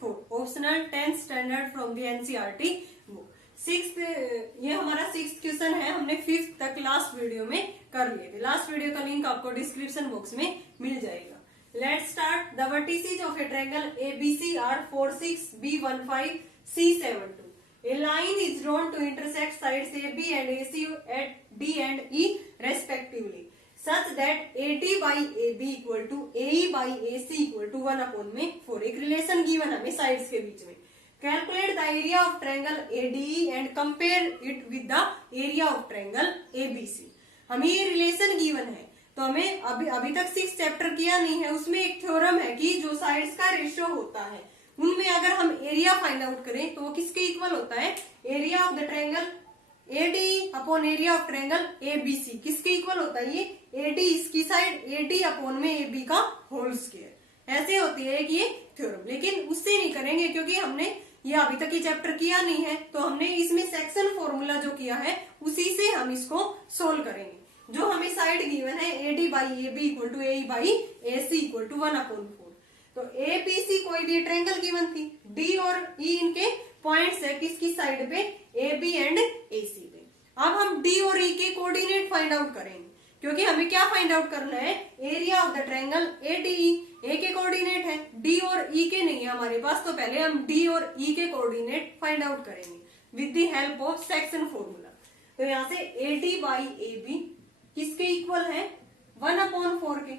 2.4 optional 10th standard from the NCERT book. ये हमारा 6th question है, हमने 5th तक लास्ट वीडियो में कर लिए थे। लास्ट वीडियो का लिंक आपको डिस्क्रिप्शन बॉक्स में मिल जाएगा। Let's start. The vertices of a triangle ABC are 4, 6, B15, C72। A line is drawn to intersect sides AB and AC at D and E respectively, such that AD by AB equal to AE by AC equal to 1/4। एक relation given हमें sides के बीच में। Calculate the area of triangle ADE and compare it with the area of triangle ABC। हमें ये relation given है, तो हमें अभी तक 6 चैप्टर किया नहीं है, उसमें एक थ्योरम है कि जो साइड्स का रेशियो होता है उनमें अगर हम एरिया फाइंड आउट करें तो वो किसके इक्वल होता है, area of the triangle ADE upon area of triangle ABC। किसके इक्वल होता है ये, AD इसकी साइड, AD अपॉन में AB का होल स्क्वायर। ऐसे होती है कि ये थ्योरम, लेकिन उससे नहीं करेंगे क्योंकि हमने ये अभी तक ये चैप्टर किया नहीं है, तो हमने इसमें सेक्शन फॉर्मूला जो किया है उसी से हम इसको सोल्व करेंगे। जो हमें साइड गिवन है AD by AB equal to AE by AC equal to 1/4। तो ABC कोई भी ट्रायंगल गिवन थी, D और E इनके पॉइंट्स है किसकी साइड पे, AB एंड AC पे। अब हम D और E के कोऑर्डिनेट फाइंड आउट करेंगे, क्योंकि हमें क्या फाइंड आउट करना है, area of the triangle ADE। A के कोऑर्डिनेट है, D और E के नहीं है हमारे पास, तो पहले हम D और E के कोऑर्डिनेट फाइंड आउट करेंगे with the help of section formula. तो यहाँ से AD बाई AB किसके इक्वल है, 1/4 के।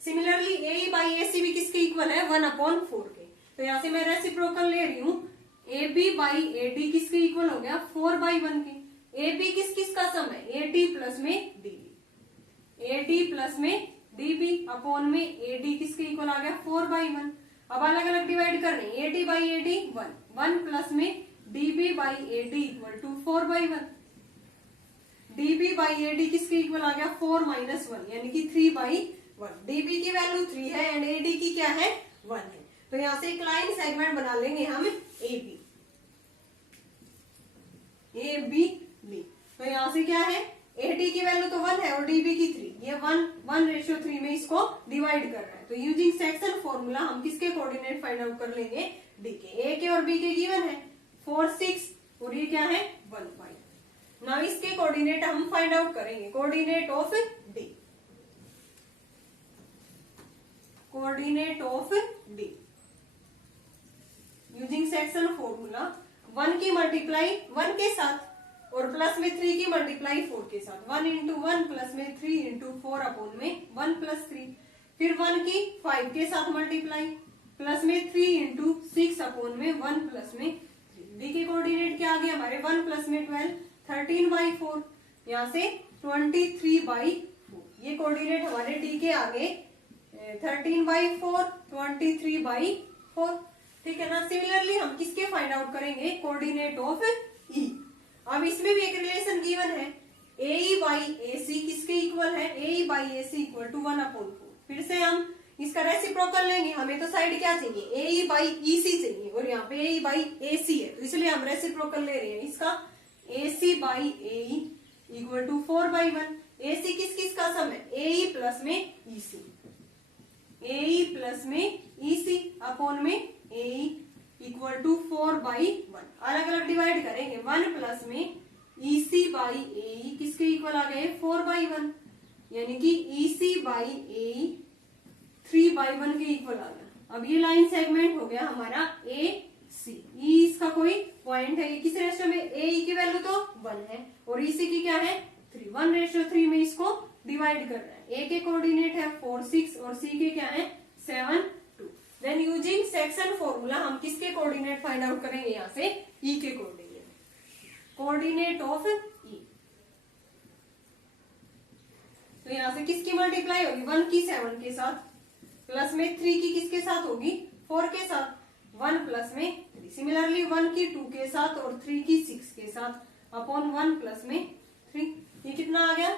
सिमिलरली AE बाई AC भी किसके इक्वल है, 1/4 के। तो यहाँ से मैं रेसिप्रोकल ले रही हूँ, AB बाई AD किसके इक्वल हो गया, 4/1 के। AB किस किस का सम है, AD प्लस में DB, AD प्लस में DB अपॉन में AD किसके इक्वल आ गया, 4/1। अब अलग अलग डिवाइड करने, AD बाई AD 1 प्लस में DB by AD equal to 4/1। DB by AD किसके इक्वल आ गया, 4 - 1 यानी कि 3/1। DB की वैल्यू 3 है एंड AD की क्या है, 1 है। तो यहाँ से एक लाइन सेगमेंट बना लेंगे हम AB B। तो यहाँ से क्या है, AD की वैल्यू तो 1 है और DB की 3, ये 1:3 में इसको डिवाइड कर रहा है। तो यूजिंग सेक्शन फॉर्मूला हम किसके कोऑर्डिनेट फाइंड आउट कर लेंगे, D के। A के और B के गिवन है 4, 6 और ये क्या है 1, 5। नाउ इसके कोऑर्डिनेट हम फाइंड आउट करेंगे, coordinate of D, coordinate of D using section formula. 1 की मल्टीप्लाई 1 के साथ और प्लस में 3 की मल्टीप्लाई 4 के साथ। 1 × 1 प्लस में 3 × 4 अपॉन में 1 + 3। फिर 1 की 5 के साथ मल्टीप्लाई प्लस में 3 × 6 अपॉन में 1 प्लस में 3। D के कोऑर्डिनेट क्या आ गया हमारे, 1 प्लस में 12, 13/4। यहाँ से 23/4। ये कोऑर्डिनेट हमारे D के आगे 13/4, 23/4। ठीक है ना। सिमिलरली हम किसके फाइंड आउट करेंगे, कोऑर्डिनेट ऑफ E। अब इसमें भी एक रिलेशन गिवन है, AE बाई AC किसके इक्वल है, AE by AC equal to 1/4। फिर से हम इसका रेसिप्रोकल लेंगे, हमें तो साइड क्या चाहिए, AE बाई EC चाहिए और यहाँ पे AE बाई AC है, तो इसलिए हम रेसिप्रोकल ले रहे हैं इसका। AC by AE equal to 4/1। AC किस किस का सम है, AE प्लस में EC, AE प्लस में EC अपॉन में AE इक्वल टू 4/1। अलग अलग डिवाइड करेंगे, 1 प्लस में EC बाई AE किसके इक्वल आ गए, 4/1 यानी कि EC बाई AE 3/1 के इक्वल आ गया। अब ये लाइन सेगमेंट हो गया हमारा AC। E इसका कोई पॉइंट है, ये किस रेशियो में, AE की वैल्यू तो 1 है और EC की क्या है 3, 1:3 में इसको डिवाइड कर रहा है। A के कोऑर्डिनेट है 4, 6 और C के क्या है 7, 2। देन यूजिंग सेक्शन फॉर्मूला हम किसके कोऑर्डिनेट फाइंड आउट करेंगे, यहाँ से E के कोऑर्डिनेट, कोऑर्डिनेट ऑफ E। तो यहाँ से किसकी मल्टीप्लाई होगी, 1 की 7 के साथ प्लस में 3 की किसके साथ होगी, 4 के साथ, 1 प्लस में 3। सिमिलरली 1 की 2 के साथ और 3 की 6 के साथ अपॉन 1 प्लस में 3। ये कितना आ गया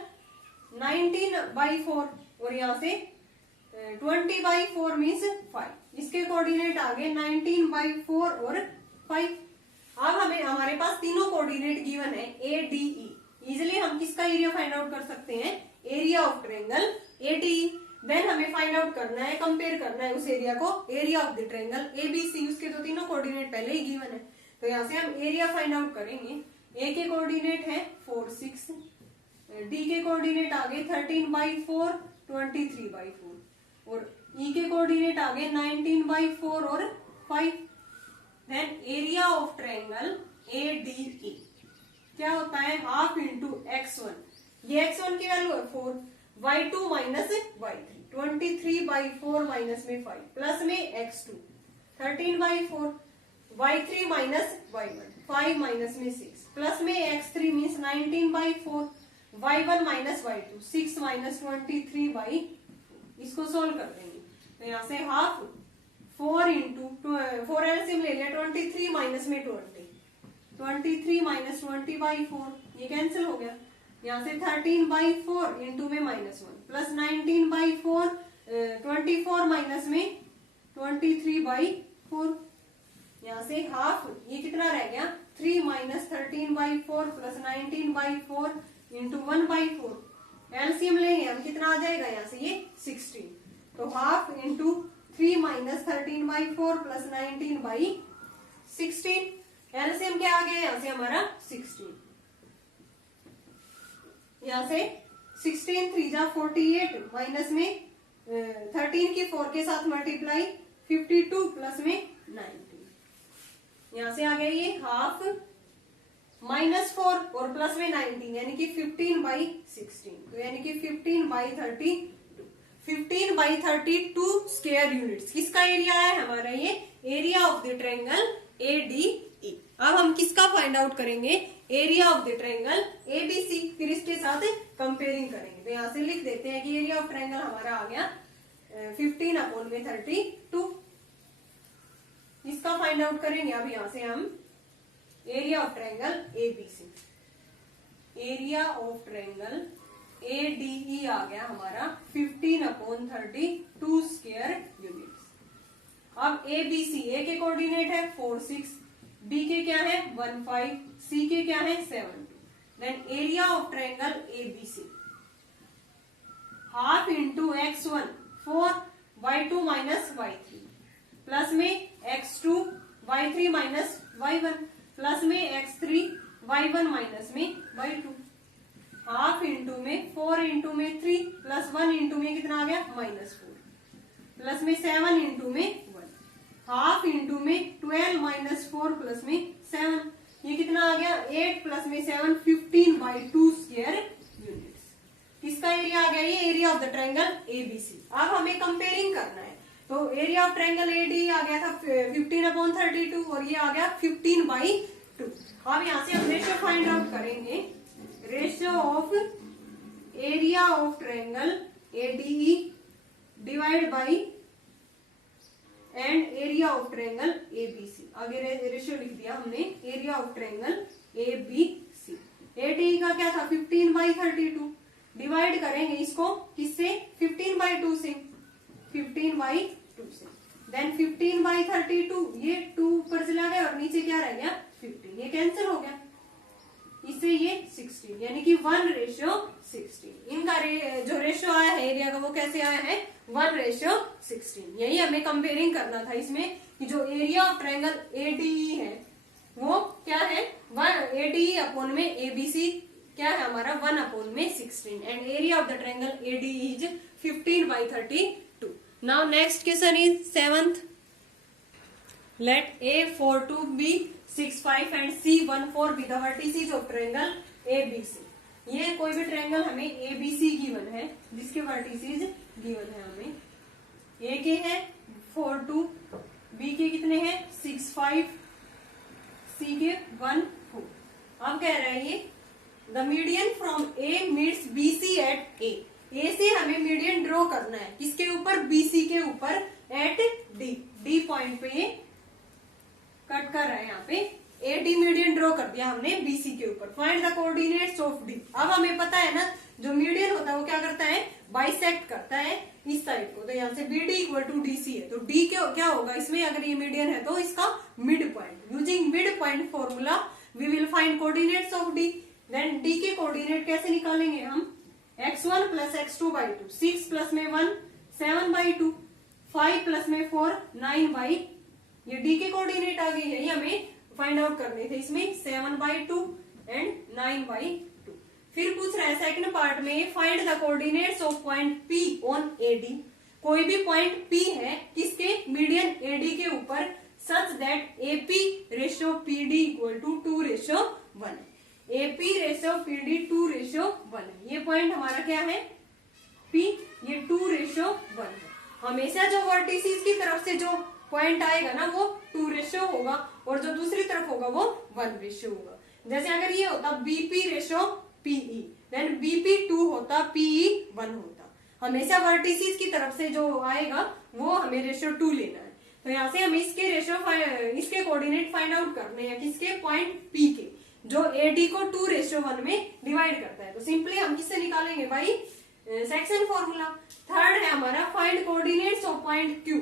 19/4 और यहाँ से 20/4 मीन्स 5। इसके कोऑर्डिनेट आ गए 19/4 और 5। अब हमें हमारे पास तीनों कोऑर्डिनेट गिवन है ADE। इजिली हम किसका एरिया फाइंड आउट कर सकते हैं, area of triangle ADE। Then हमें फाइंड आउट करना है, कंपेयर करना है उस एरिया को area of the triangle ABC. उसके तो तीनों कोऑर्डिनेट पहले ही गिवन है, तो यहाँ से हम एरिया फाइंड आउट करेंगे। ए के कोऑर्डिनेट है 4 6, डी के कोऑर्डिनेट आ गए 13/4 23/4 और ई के कोऑर्डिनेट आ गए 19/4 और 5। Then area of triangle ADE क्या होता है, हाफ इंटू x1, ये x1 की वैल्यू है 4, y2 माइनस y3, 23/4 माइनस में 5 प्लस में x2 13/4, y3 minus y1 5 minus में 6 प्लस में x3 means 19/4, y1 minus y2 6 minus 23/4। इसको सोल्व कर देंगे तो यहाँ से हाफ 4 इंटू 4 एलसीएम ले लिया 23 माइनस में 23 माइनस 20/4 ये कैंसिल हो गया। यहाँ से 13/4 इंटू में -1 प्लस 19/4 24 माइनस में 23/4। यहाँ से हाफ ये कितना रह गया 3 माइनस 13/4 प्लस 19/4 इंटू 1/4 एलसीएम लेंगे हम कितना आ जाएगा यहाँ से ये 16। तो half into 3 minus 13/4 plus 19/16 LCM क्या आ गया यहाँ से हमारा 16। यहाँ से 16 3 जा 48 माइनस में 13 की 4 के साथ मल्टीप्लाई 52 प्लस में 19। यहाँ से आ गया ये हाफ -4 और प्लस में 19 यानी कि 15/16, तो यानी कि 15/32 स्क्वायर यूनिट्स किसका एरिया है हमारा, ये area of the triangle ADE. अब हम किसका फाइंड आउट करेंगे, area of the triangle ABC, फिर इसके साथ कंपेयरिंग करेंगे। तो यहाँ से लिख देते हैं कि एरिया ऑफ ट्रायंगल हमारा आ गया 15/32। इसका फाइंड आउट करेंगे। अब यहाँ से हम area of triangle ABC, area of triangle ADE आ गया हमारा 15/32 स्क्वायर यूनिट्स। अब एबीसी, ए के कोऑर्डिनेट है 4 6, बी के क्या है 1 5, सी के क्या है 7 2। Then area of triangle ABC half into x1 4 y2 minus y3 plus में x2 y3 minus y1 plus में x3 y1 माइनस में y2 हाफ इंटू में 4 इंटू में 3 प्लस 1 इंटू में कितना आ गया -4 प्लस में 7 इंटू में 1 हाफ इंटू में 12 माइनस 4 प्लस में 7 ये कितना आ गया 8 प्लस में 7 15/2 स्क्वायर यूनिट्स। इसका एरिया आ गया ये area of the triangle ABC. अब हमें कंपेयरिंग करना है तो एरिया ऑफ ट्रायंगल एडी आ गया था 15/32 और ये आ गया 15/2। अब यहाँ से हम रेशियो फाइंड आउट करेंगे, ratio of area of triangle ADE divide by and area of triangle ABC. आगे रेशियो लिख दिया हमने area of triangle ABC. ADE का क्या था 15/32, डिवाइड करेंगे इसको किससे 15/2 से, 15/2 से। देन 15/32 ये 2 ऊपर चला गया और नीचे क्या रह गया 15, ये कैंसिल हो गया, इससे ये 16 यानी कि 1:16। इनका जो रेशियो आया है एरिया का वो कैसे आया है 1:16। यही हमें कंपेयरिंग करना था इसमें कि जो एरिया ऑफ ट्रायंगल एडीई है वो क्या है 1 एडीई अपॉन में एबीसी क्या है हमारा 1/16 and area of the triangle ADE is 15/32। Now next question is 7th। Let A42 be 6 5 and C14 be the vertices of triangle ABC। ये कोई भी ट्रायंगल हमें ABC गिवन है जिसके वर्टिसेस गिवन है हमें, A के है 4 2, B के कितने हैं 6 5, C के 1 4। अब कह रहा है ये the median from A meets BC at A। A से हमें मीडियन ड्रॉ करना है किसके ऊपर BC के ऊपर एट D पॉइंट पे कट कर रहे हैं यहाँ पे AD मीडियन ड्रॉ कर दिया हमने BC के ऊपर। Find the coordinates of D। अब हमें पता है ना जो मीडियन होता है वो क्या करता है बाइसेक्ट करता है इस साइड को, तो यहाँ से BD इक्वल टू DC है तो D क्या होगा इसमें अगर ये मीडियन है तो इसका mid point. Using mid point formula we will find coordinates of D। Then D के कोऑर्डिनेट कैसे निकालेंगे हम x1 प्लस x2/2 6 प्लस में 1 7/2, 5 प्लस में 4, 9/, ये डी के कोऑर्डिनेट आ गए, यही हमें फाइंड आउट करने थे इसमें, 7/2 एंड 9/2। फिर पूछ रहा है सेकंड पार्ट में, find the coordinates of point P on AD. कोई भी पॉइंट पी है किसके, मीडियन एडी के ऊपर, such that AP ratio PD equal to 2:1। AP ratio PD 2:1 है। ये पॉइंट हमारा क्या है, पी, ये 2:1 है। हमेशा जो वर्टिसेस की तरफ से जो पॉइंट आएगा ना वो 2:1 होगा, और जो दूसरी तरफ होगा वो 1:1 होगा। जैसे अगर ये होता BP ratio PE, then BP 2 होता, पीई 1 होता। हमेशा वर्टिसेस की तरफ से जो आएगा वो हमें रेशियो 2 लेना है। तो यहाँ से हम इसके इसके कोऑर्डिनेट फाइंड आउट करने हैं, किसके, पॉइंट पी के, जो एडी को 2:1 में डिवाइड करता है। तो सिंपली हम किससे निकालेंगे भाई, सेक्शन फॉर्मूला। थर्ड है हमारा, find coordinates of point Q.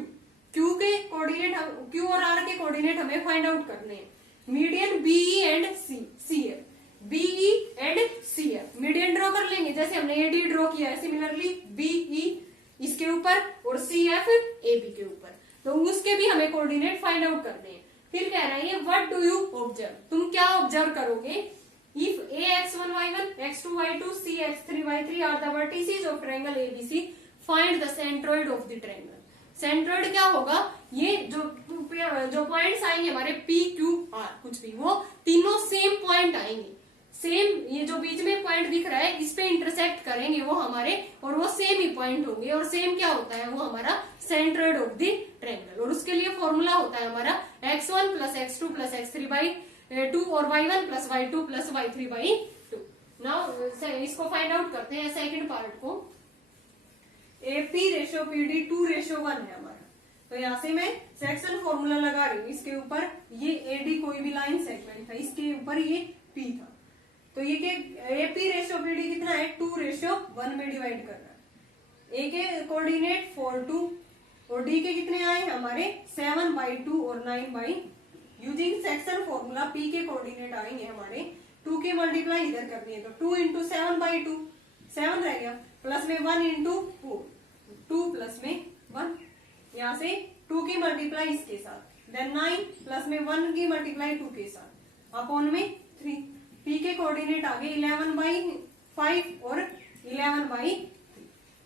Q के कोऑर्डिनेट, क्यू और आर के कोऑर्डिनेट हमें फाइंड आउट करने हैं। Median BE and C F, BE and C F median draw कर लेंगे, जैसे हमने एडी ड्रॉ किया है, सिमिलरली बीई इसके ऊपर और सी एफ एबी के ऊपर। तो उसके भी हमें कोऑर्डिनेट फाइंड आउट करने हैं। फिर कह रहा है व्हाट डू यू ऑब्जर्व, तुम क्या ऑब्जर्व करोगे, if ax1 y1 x2 y2 c x3 y3 are the vertices of triangle ABC, find the centroid of the triangle. Centroid क्या होगा, ये जो पॉइंट्स आएंगे हमारे पी क्यू आर, कुछ भी, वो तीनों सेम पॉइंट आएंगे, सेम, ये जो बीच में पॉइंट दिख रहा है इस पे इंटरसेक्ट करेंगे वो हमारे, और वो सेम ही पॉइंट होंगे, और सेम क्या होता है, वो हमारा सेंट्रोइड ऑफ द ट्रायंगल। और उसके लिए फॉर्मूला होता है हमारा x1 plus x2 plus x3/2 और y1 plus y2 plus y3/2। Now इसको फाइंड आउट करते हैं सेकंड पार्ट को। एपी रेशियो पीडी 2:1 है हमारा। तो यहाँ से मैं सेक्शन फॉर्मूला लगा रही हूँ, इसके ऊपर ये एडी कोई भी लाइन सेगमेंट था, इसके ऊपर ये पी था, तो ये एपी रेशियो पीडी कितना है, 2:1 में डिवाइड कर रहा है। ए के कोऑर्डिनेट 4, 2 और डी के कितने आए हमारे 7/2 और 9/, यूजिंग सेक्शन फॉर्मूला पी के कोऑर्डिनेट आएंगे हमारे, 2 के मल्टीप्लाई इधर करनी है, तो 2 इंटू 7/2, 7 रह गया, प्लस में 1 इंटू 4, 2 प्लस में 1, यहाँ से 2 की मल्टीप्लाई इसके साथ, देन 9 प्लस में 1 की मल्टीप्लाई 2 के साथ, अपॉन में 3। पी के कोऑर्डिनेट आ गए 11/5 और 11/3।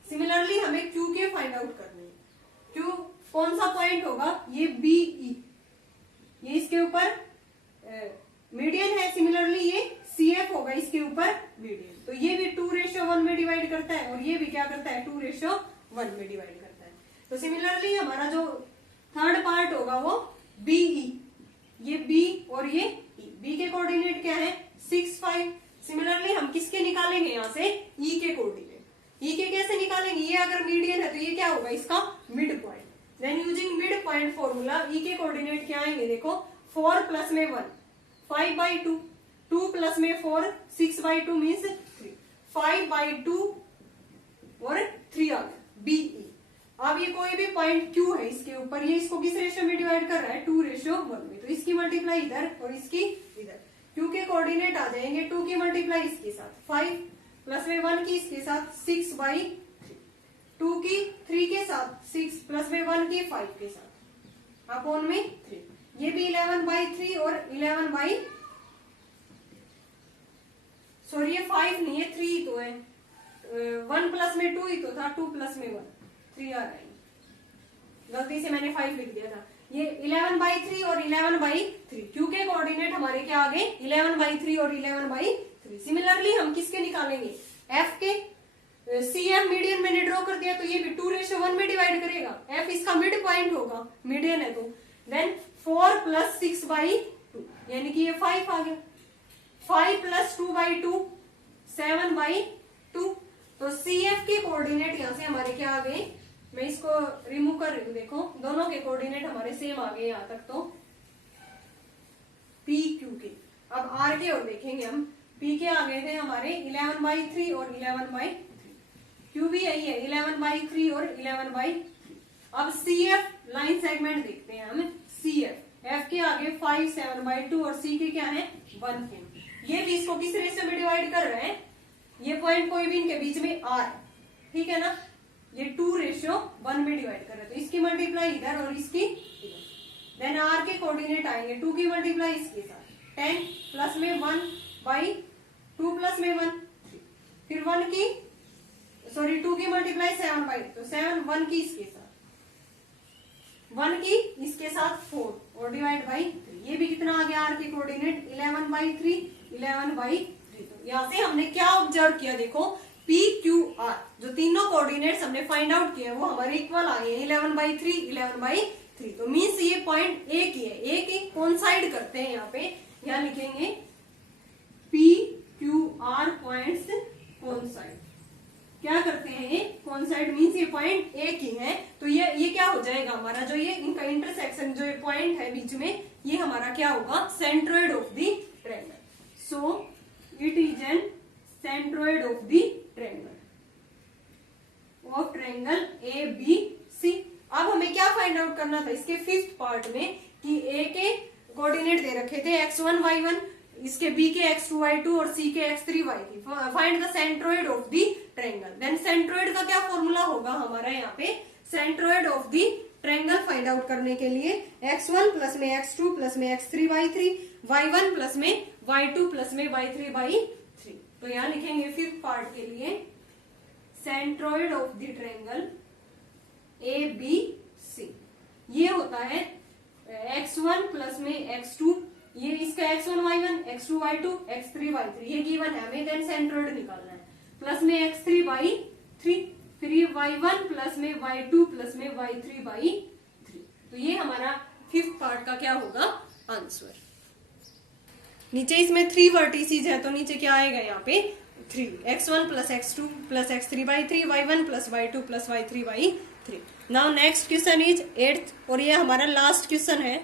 सिमिलरली हमें क्यू के फाइंड आउट करने हैं। क्यू कौन सा पॉइंट होगा, ये बीई, ये इसके ऊपर मीडियन है, सिमिलरली ये सीएफ होगा इसके ऊपर मीडियन। तो ये भी 2:1 में डिवाइड करता है, और ये भी क्या करता है, 2:1 में डिवाइड करता है। तो सिमिलरली हमारा जो थर्ड पार्ट होगा वो बीई, ये बी और ये ई। बी के कोऑर्डिनेट क्या है, 6, 5। सिमिलरली हम किसके निकालेंगे, यहाँ से ई के कोऑर्डिनेट। ई के कैसे निकालेंगे, ये अगर मीडियन है तो ये क्या होगा, इसका mid point. Then using mid point formula E के कोऑर्डिनेट क्या आएंगे, देखो 4 प्लस में 1 5/2, 2 प्लस में 4 6/2 मीन्स 3, 5/2 और 3 आ गया बीई। अब ये कोई भी पॉइंट क्यू है इसके ऊपर, ये इसको किस रेशियो में डिवाइड कर रहा है, 2:1 में, तो इसकी मल्टीप्लाई इधर और इसकी इधर। क्यू के कोऑर्डिनेट आ जाएंगे 2 की मल्टीप्लाई इसके साथ 5 प्लस में 1 की इसके साथ 6/3, 2 की 3 के साथ 6 प्लस में 1 की 5 के साथ, अपॉन में 3। ये भी 11/3 और 11/, सॉरी ये 5 नहीं है 3 तो है, 1 प्लस में 2 ही तो था, 2 प्लस में 1 3 आ रहा है, गलती से मैंने 5 लिख दिया था। ये 11/3 और 11/3, क्यू के कोऑर्डिनेट हमारे क्या आ गए 11/3 और 11/3। सिमिलरली हम किसके निकालेंगे, एफ के। सी एफ मीडियन मैंने ड्रॉ कर दिया, तो ये भी 2:1 में डिवाइड करेगा, एफ इसका मिड पॉइंट होगा, मीडियन है तो। देन 4 प्लस 6/2 यानी कि ये 5 आ गया, 5 प्लस 2/2 7/2। तो सी एफ के कोऑर्डिनेट यहाँ से हमारे क्या आ गए, मैं इसको रिमूव कर रही हूँ, देखो दोनों के कोऑर्डिनेट हमारे सेम आ गए यहाँ तक, तो पी क्यू के। अब आर के और देखेंगे हम, पी के आ गए थे हमारे 11/3 और 11/3, क्यू भी यही है 11/3 और 11/3। अब सी एफ लाइन सेगमेंट देखते हैं हम, सी एफ, एफ के आगे 5 7/2 और सी के क्या है 1 के। ये भी इसको किस रेशियो में डिवाइड कर रहे हैं, ये पॉइंट कोई भी इनके बीच में आर है, ठीक है ना। ये 2:1 में डिवाइड कर रहे हैं, तो इसकी मल्टीप्लाई इधर और इसकी इधर। देन r के कोऑर्डिनेट आएंगे 2 की मल्टीप्लाई इसके साथ 10 प्लस में 1/2 प्लस में 1 3, फिर 2 की मल्टीप्लाई 7/2, तो 7 1 की इसके साथ 1 की इसके साथ 4 और डिवाइड बाई 3। ये भी कितना आ गया r के कोऑर्डिनेट 11/3। तो यहाँ से हमने क्या ऑब्जर्व किया, देखो P Q R जो तीनों कोऑर्डिनेट्स हमने फाइंड आउट किए वो हमारे इक्वल आ गए 11/3। तो मीन्स ये पॉइंट ए की है, ए की कोइंसाइड करते हैं। यहाँ लिखेंगे P Q R points coincide, क्या करते हैं ये कोइंसाइड, मीन्स ये पॉइंट ए की है। तो ये क्या हो जाएगा हमारा, जो ये इनका इंटरसेक्शन जो ये पॉइंट है बीच में, ये हमारा क्या होगा centroid of the triangle. So it is an centroid of the triangle ABC। अब हमें क्या फाइंड आउट करना था इसके 5th पार्ट में कि A के कोऑर्डिनेट दे रखे थे x1 y1, इसके B के x2 y2 और C के x3 y3। Find the centroid of the triangle. Then centroid का क्या फॉर्मूला होगा हमारा, यहाँ पे centroid of the triangle find out करने के लिए x1 प्लस में x2 प्लस में x3 y3, y1 प्लस में y2 प्लस में y3 y3। तो यहाँ लिखेंगे 5th पार्ट के लिए centroid of the triangle ABC। ये होता है x1 प्लस में x2, ये इसका x1 y1, x2 y2, x3 y3 ये गिवन है हमें। देन सेंट्रोइड निकालना है, प्लस में x3 y3, फिर ये y1 प्लस में y2 प्लस में y3 y3। तो ये हमारा 5th पार्ट का क्या होगा आंसर। नीचे इसमें 3 वर्टिसेस है, तो नीचे क्या आएगा यहाँ पे 3, x1 plus x2 plus x3 y3, y1 plus y2 plus y3 y3। Now next question is 8th और ये हमारा लास्ट क्वेश्चन है।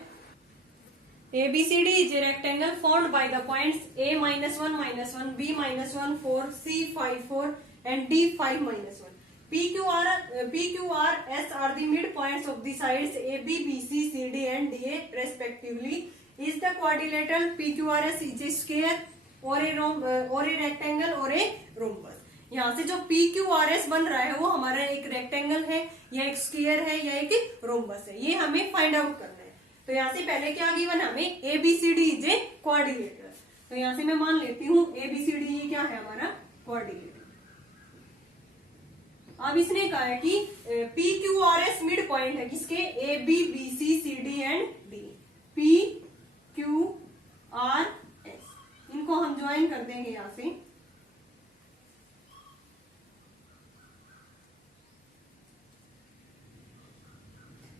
ABCD is a rectangle formed by the points A -1 -1, B -1 4, C 5 4 and D 5 -1. PQR S are the midpoints of the sides AB, BC, CD and DA respectively. Is the quadrilateral PQRS is a square or a rectangle or a rhombus? यहाँ से जो PQRS बन रहा है वो हमारा एक rectangle है या एक स्क्वायर है या एक रोम्बस है, ये हमें फाइंड आउट करना है। तो यहाँ से पहले क्या गिवन हमें ABCD इज ए क्वाड्रिलेटरल। तो यहाँ से मैं मान लेती हूँ ABCD ये क्या है हमारा क्वाड्रिलेटरल। अब इसने कहा है कि PQRS मिड पॉइंट है किसके AB, BC, CD and D। PQRS इनको हम ज्वाइन कर देंगे यहाँ से।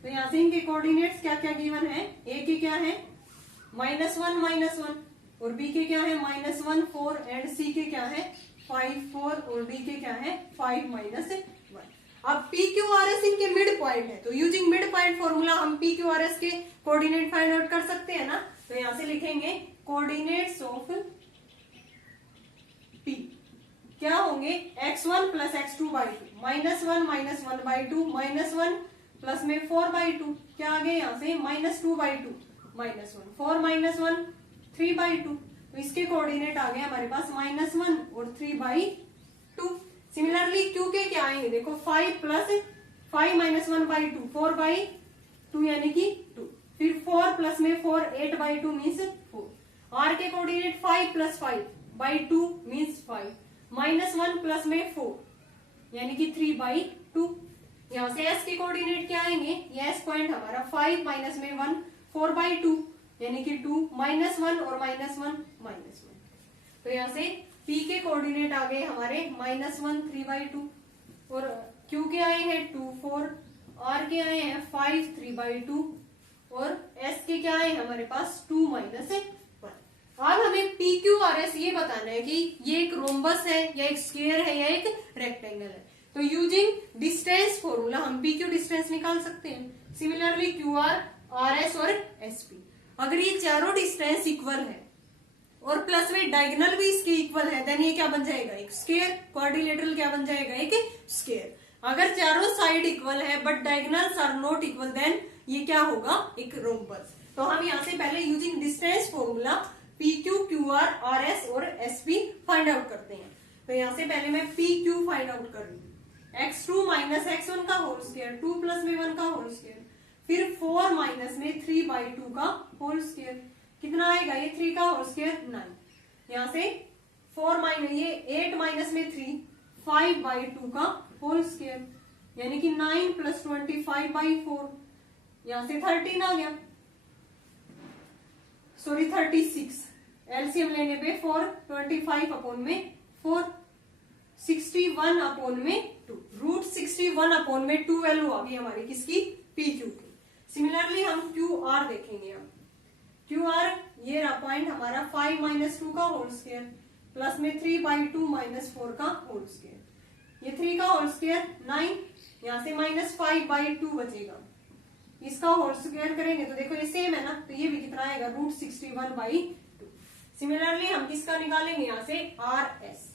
तो यहाँ से इनके कोऑर्डिनेट्स क्या क्या गिवन है, A के क्या है -1 -1 और B के क्या है -1 4 एंड C के क्या है 5 4 और D के क्या है 5 -1। अब PQRS इनके मिड पॉइंट है, तो यूजिंग मिड पॉइंट फॉर्मूला हम PQRS के कोऑर्डिनेट फाइंड आउट कर सकते हैं ना। तो यहाँ से लिखेंगे कोऑर्डिनेट्स ऑफ P क्या होंगे x1 plus x2 by 2, -1 -1 by 2, -1 plus में 4 by 2, क्या आ गया यहाँ से -2 by 2, -1 4 -1 3 by 2। तो इसके कोऑर्डिनेट आ गए हमारे पास -1 और 3 by 2। सिमिलरली Q के क्या आएंगे देखो 5 प्लस 5 -1 by 2 4 by 2 यानी कि 2, फिर 4 प्लस में 4 8 by 2 मीन्स 4। R के coordinate 5 plus 5 by 2 means 5, -1 plus में 4 यानी कि 3 by 2। यहाँ से S के कोऑर्डिनेट क्या आएंगे, ये S पॉइंट हमारा 5 माइनस में 1 4 by 2 यानी कि 2 -1 और -1 -1। तो यहाँ से P के कोऑर्डिनेट आ गए हमारे -1 3 by 2 और Q के आए हैं 2 4, R के आए हैं 5 3 by 2 और S के क्या आए हमारे पास 2 -1। अब हमें PQRS ये बताना है कि ये एक रोम्बस है या एक स्क्वायर है या एक रेक्टेंगल है। तो यूजिंग डिस्टेंस फॉर्मूला हम PQ डिस्टेंस निकाल सकते हैं। सिमिलरली QR, RS और SP। अगर ये चारों डिस्टेंस इक्वल है और प्लस में डायगोनल भी इसके इक्वल है, देन ये क्या बन जाएगा एक स्क्वायर। क्वाड्रिलेटरल क्या बन जाएगा एक स्क्वायर। अगर चारों साइड इक्वल है but diagonals are not equal, then ये क्या होगा एक रोम्बस। तो हम यहाँ से पहले using distance formula PQ, QR, RS और SP फाइंड आउट करते हैं। तो यहाँ से पहले मैं PQ फाइंड आउट कर रही हूँ। x2 माइनस x1 का होल स्क्वायर, 2 प्लस में 1 का होल स्क्वायर, फिर 4 माइनस में 3/2 का होल स्क्वायर, कितना आएगा ये 3 का होल स्क्वायर 9। यहाँ से 4 माइनस ये 8 माइनस में 3 5/2 का होल स्क्वायर, यानी कि 9 प्लस 25/4, यहाँ से 13 आ गया, सॉरी 36। एलसीएम लेने पे 4 25 अपॉन में 4 61 अपॉन में 2, रूट 61 अपॉन में 2 वैल्यू आ गई हमारी किसकी, पी क्यू की। सिमिलरली हम क्यू आर देखेंगे। हम क्यू आर ये रहा पॉइंट हमारा 5 माइनस 2 का होल स्क्वायर प्लस में 3/2 माइनस 4 का होल स्क्वायर, ये 3 का होल स्क्वायर 9, यहाँ से माइनस 5/2 बचेगा, इसका होल स्क्वायर करेंगे तो देखो ये सेम है ना, तो ये भी कितना आएगा रूट 61/2। सिमिलरली हम किसका निकालेंगे यहाँ से आर एस,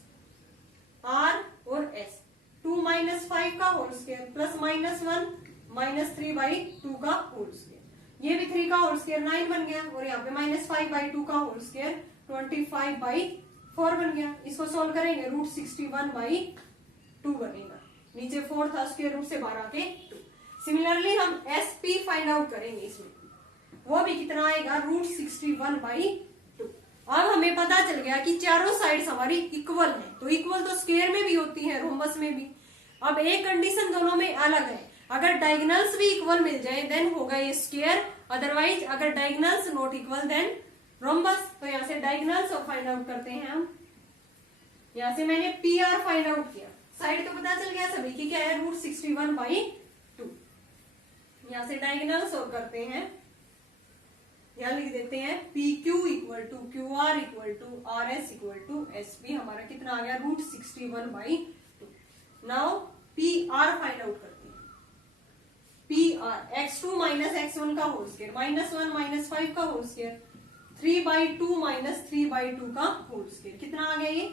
आर और एस 2 माइनस 5 का whole square plus minus 1 minus 3/2 का होल स्क्वायर, ये भी 3 का होल स्क्वायर 9 बन गया, और यहाँ पे माइनस 5/2 का होल स्क्वायर 25/4 बन गया। इसको सोल्व करेंगे रूट 61/2 बनेगा, नीचे 4 था स्क्वायर रूट से बाहर आके 2। सिमिलरली हम एस पी फाइंड आउट करेंगे इसमें, वो भी कितना आएगा रूट 61/2। अब हमें पता चल गया कि चारों साइड्स हमारी इक्वल है, तो इक्वल तो स्क्वायर में भी होती है, रोम्बस में भी। अब एक कंडीशन दोनों में अलग है, अगर डायगोनल्स भी इक्वल मिल जाए देन होगा ये स्क्वायर, अदरवाइज अगर diagonals not equal then rhombus. तो यहाँ से डायगोनल्स फाइंड आउट करते हैं हम। यहाँ से मैंने पी आर फाइंड आउट किया, साइड तो पता चल गया सभी की क्या है रूट 61/2। यहाँ से डायगोनल्स और करते हैं, यहाँ लिख देते हैं P Q equal to Q R equal to R S equal to S P, हमारा कितना आ गया root 61/2। Now P R find out करते हैं। P R x2 minus x1 का होल स्क्वायर माइनस 1 माइनस 5 का होल स्क्वायर 3/2 माइनस 3/2 का whole square, कितना आ गया ये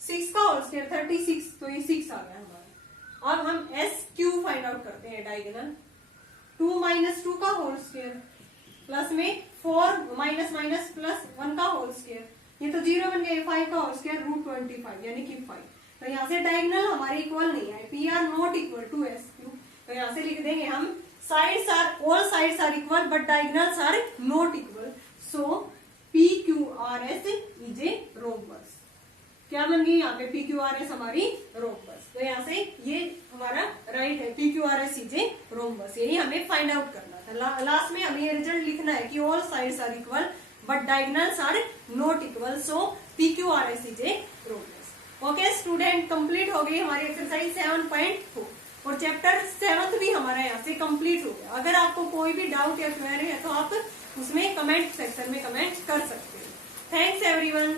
6 का होल स्क्वायर 36, तो ये 6 आ गया हमारा। अब हम एस क्यू फाइंड आउट करते हैं, डायगोनल 2 माइनस 2 का होल स्क्वायर प्लस में 4 माइनस माइनस प्लस 1 का होल स्क्वायर, ये तो 0 बन गया, 5 का होल स्क्वायर रूट 25 यानी कि 5। तो यहाँ से डायगोनल हमारे इक्वल नहीं है, P R not equal to S Q, तो यहाँ से लिख देंगे हम sides are all sides are equal but diagonals are not equal, so P Q R S is a rhombus. क्या बन गई यहाँ पे पी क्यू आर एस हमारी रोम्बस, तो यहाँ से ये हमारा राइट है, P Q R S is a rhombus, यही हमें फाइंड आउट करना था। लास्ट में हमें ये रिजल्ट लिखना है कि all sides are equal but diagonals are not equal, so P Q R S is a rhombus. Okay student, complete हो गई हमारी एक्सरसाइज 7.4 और चैप्टर 7 भी हमारा यहाँ से कंप्लीट हो गया। अगर आपको कोई भी डाउट या क्वेरी है तो आप उसमें कमेंट सेक्शन में कमेंट कर सकते हो। Thanks everyone.